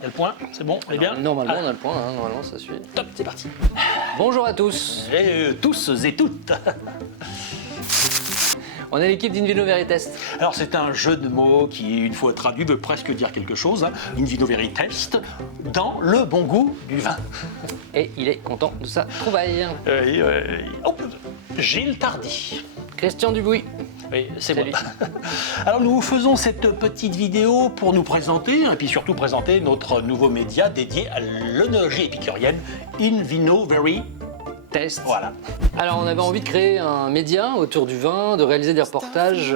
Il y a le point, c'est bon, on est bien? Normalement, on a le point, hein, normalement, ça suit. Top, c'est parti. Bonjour à tous. Et tous et toutes. On est l'équipe d'Invino Veritest. Alors c'est un jeu de mots qui, une fois traduit, veut presque dire quelque chose. Hein. In vino veritas, dans le bon goût du vin. Et il est content de sa trouvaille. Hop, Gilles Tardy. Christian Dubuis. Oui, c'est Salut. moi. Alors nous faisons cette petite vidéo pour nous présenter, et puis surtout présenter notre nouveau média dédié à l'œnologie épicurienne, In Vino Veritest. Test. Voilà. Alors, on avait envie de créer un média autour du vin, de réaliser des reportages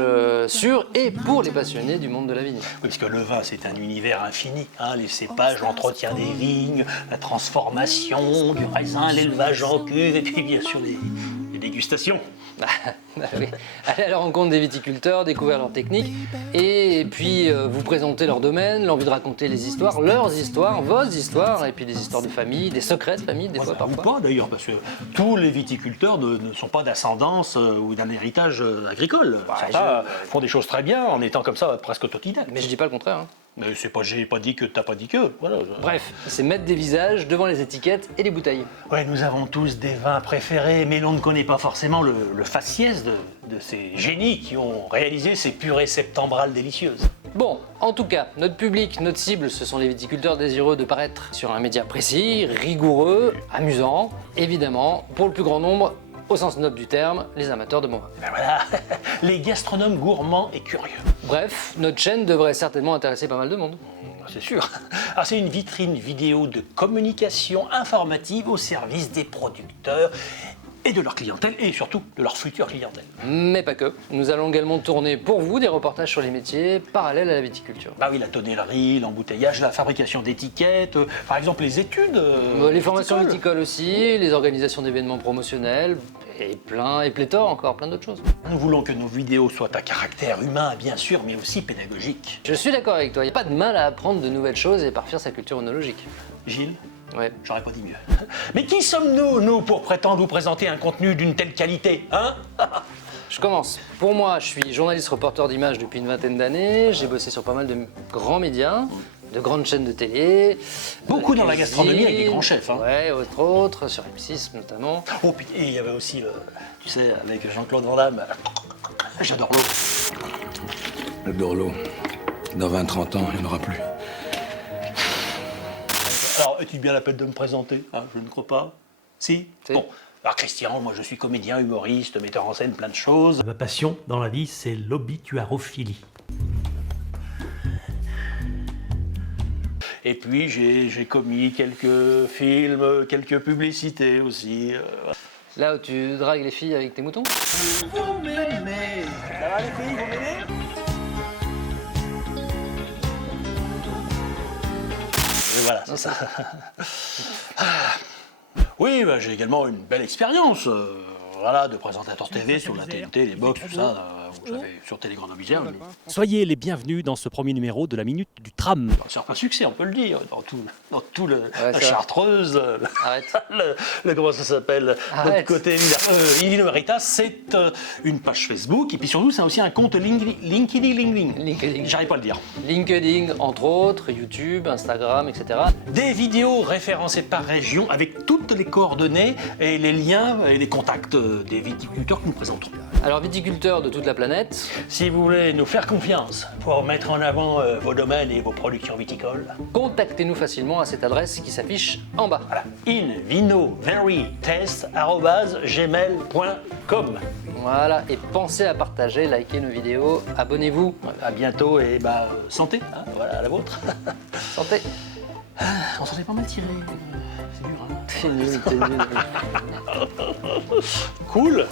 sur et pour les passionnés du monde de la vigne. Oui, parce que le vin, c'est un univers infini. Hein, les cépages, l'entretien des vignes, la transformation du raisin, l'élevage en cuve, et puis bien sûr les dégustations. Oui. Aller à la rencontre des viticulteurs, découvrir leurs techniques et puis vous présenter leur domaine, l'envie de raconter les histoires, leurs histoires, vos histoires et puis des histoires de famille, des secrets de famille des fois Ou parfois. pas d'ailleurs, parce que tous les viticulteurs ne sont pas d'ascendance ou d'un héritage agricole. Certains font des choses très bien en étant comme ça presque autodidactes. Mais je dis pas le contraire. Hein. Mais c'est pas, j'ai pas dit que t'as pas dit que. Voilà. Bref, c'est mettre des visages devant les étiquettes et les bouteilles. Ouais, nous avons tous des vins préférés, mais l'on ne connaît pas forcément le faciès de ces génies qui ont réalisé ces purées septembrales délicieuses. Bon, en tout cas, notre public, notre cible, ce sont les viticulteurs désireux de paraître sur un média précis, rigoureux, amusant, évidemment, pour le plus grand nombre, au sens noble du terme, les amateurs de bon vin. Ben voilà, les gastronomes gourmands et curieux. Bref, notre chaîne devrait certainement intéresser pas mal de monde. C'est sûr. Alors c'est une vitrine vidéo de communication informative au service des producteurs et de leur clientèle, et surtout de leur future clientèle. Mais pas que. Nous allons également tourner pour vous des reportages sur les métiers parallèles à la viticulture. Bah oui, la tonnellerie, l'embouteillage, la fabrication d'étiquettes, par exemple les études. Les formations viticoles. viticoles aussi, les organisations d'événements promotionnels, et pléthore encore, plein d'autres choses. Nous voulons que nos vidéos soient à caractère humain, bien sûr, mais aussi pédagogique. Je suis d'accord avec toi, il n'y a pas de mal à apprendre de nouvelles choses et parfaire sa culture œnologique. Gilles, Ouais. j'aurais pas dit mieux. Mais qui sommes-nous, nous, pour prétendre vous présenter un contenu d'une telle qualité, hein? Je commence. Pour moi, je suis journaliste reporter d'images depuis une vingtaine d'années, j'ai bossé sur pas mal de grands médias, de grandes chaînes de télé. Beaucoup dans la cuisine, gastronomie avec des grands chefs. Hein. Ouais, entre autres, sur M6 notamment. Oh, puis et il y avait aussi, tu sais, avec Jean-Claude Van Damme, j'adore l'eau. J'adore l'eau. Dans 20-30 ans, il n'y en aura plus. Alors, es-tu bien la peine de me présenter, hein? Je ne crois pas. Si? Si. Bon. Alors Christian, moi je suis comédien, humoriste, metteur en scène, plein de choses. Ma passion dans la vie, c'est l'obituarophilie. Et puis j'ai commis quelques films, quelques publicités aussi. Là où tu dragues les filles avec tes moutons. Vous m'aimez. Ça va les filles, vous m'aimez? Et voilà, c'est ça. Oui, bah, j'ai également une belle expérience. Voilà, de présentateur TV sur la TNT, les box, tout ça, où j'avais sur Télé Grenoble-Isère. Soyez les bienvenus dans ce premier numéro de la Minute du Tram. Un certain succès, on peut le dire, dans tout la c'est Chartreuse, Arrête. comment ça s'appelle, l'autre Arrête. côté, Invino Veritas, c'est une page Facebook, et puis surtout, c'est aussi un compte LinkedIn. J'arrive pas à le dire. LinkedIn, entre autres, YouTube, Instagram, etc. Des vidéos référencées par région, avec toutes les coordonnées et les liens et les contacts des viticulteurs que nous présentons. Alors, viticulteurs de toute la planète, Si vous voulez nous faire confiance pour mettre en avant vos domaines et vos productions viticoles, contactez-nous facilement à cette adresse qui s'affiche en bas. voilà, invinoveritest@gmail.com. Voilà, et pensez à partager, liker nos vidéos, abonnez-vous. À bientôt et santé, hein, voilà, à la vôtre. Santé. On s'en est pas mal tiré, c'est dur, hein. C'est nul, c'est nul. Cool.